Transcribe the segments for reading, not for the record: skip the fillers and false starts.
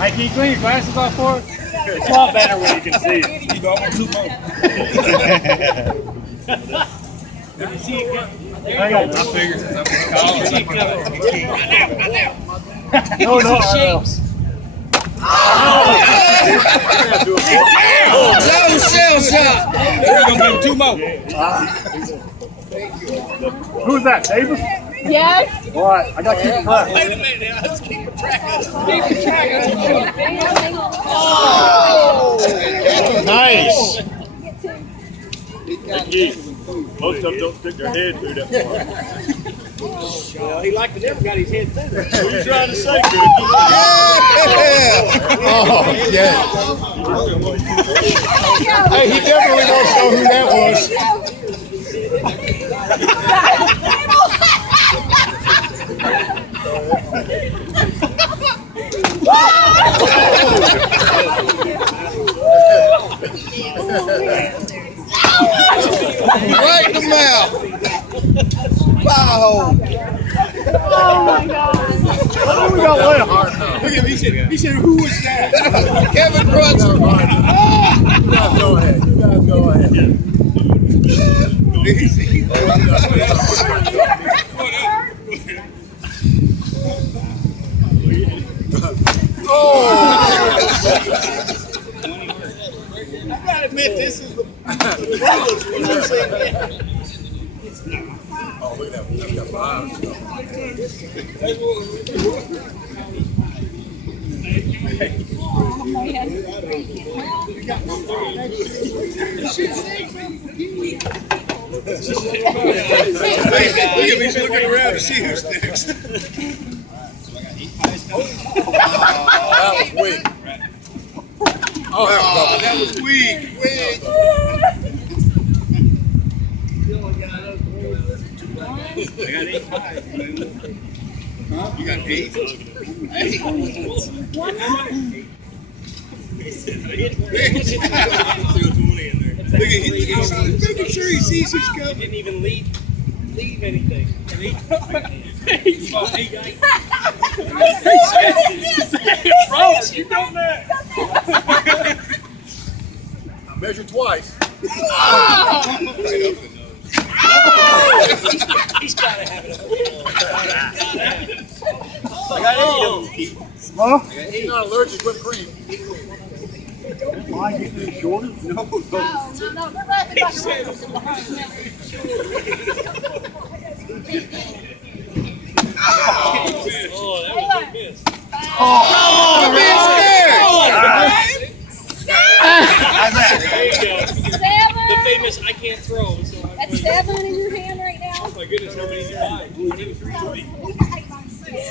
Hey, can you clean your glasses off for us? It's a lot better when you can see it. You go on 2 more. Let me see it. Hang on, I figured since I'm in college. Right now. No. That was shell shot. We're going to give 2 more. Who's that, Davis? Yes. All right, I got to keep track. Wait a minute now. Let's keep track of Nice. Most of them don't stick their head through that far. Well, he liked to never got his head through there. What are you trying to say, dude? Oh, yeah. Hey, he definitely wants to know who that was. Right in the mouth. Fire hole. Oh my God. What do we got left? Look at him. He said, who was that? Kevin Crutcher. You guys go ahead. I gotta admit, this is the Oh, look at that. That's got 5. Look at me looking around to see who's next. That was weak. Oh, that was weak. I got 8 pies. Huh? You got 8? 8. Look at him. Making sure he sees who's coming. Didn't even leave anything. Robert, you done that? I measured twice. Right up the nose. He's got to have it. Huh? He's not allergic to whipped cream. Mine getting any shorter? No. No, we're laughing about the Oh, that was a miss. There you go. 7. The famous I can't throw. So That's 7 in your hand right now. oh my goodness, how many did I? 23.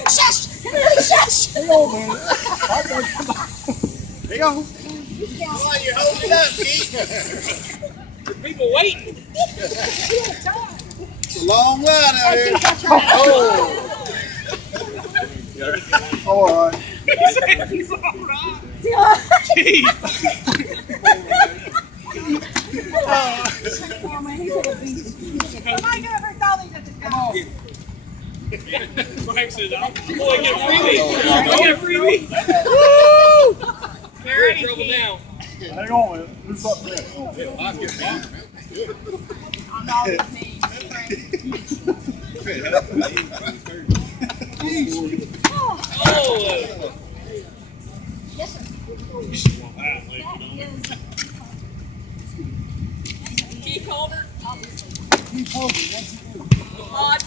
Shush! Shush! Hey, old man. There you go. Why you holding it up, Keith? There's people waiting. It's a long line out here. All right. He's all right. Frank said, "I'm going to get freebie. I'm going to get freebie." Woo! We're in trouble now. Hang on, man. Who's up there? Oh, Yes, sir. Keith Holder. Keep holding. Hot.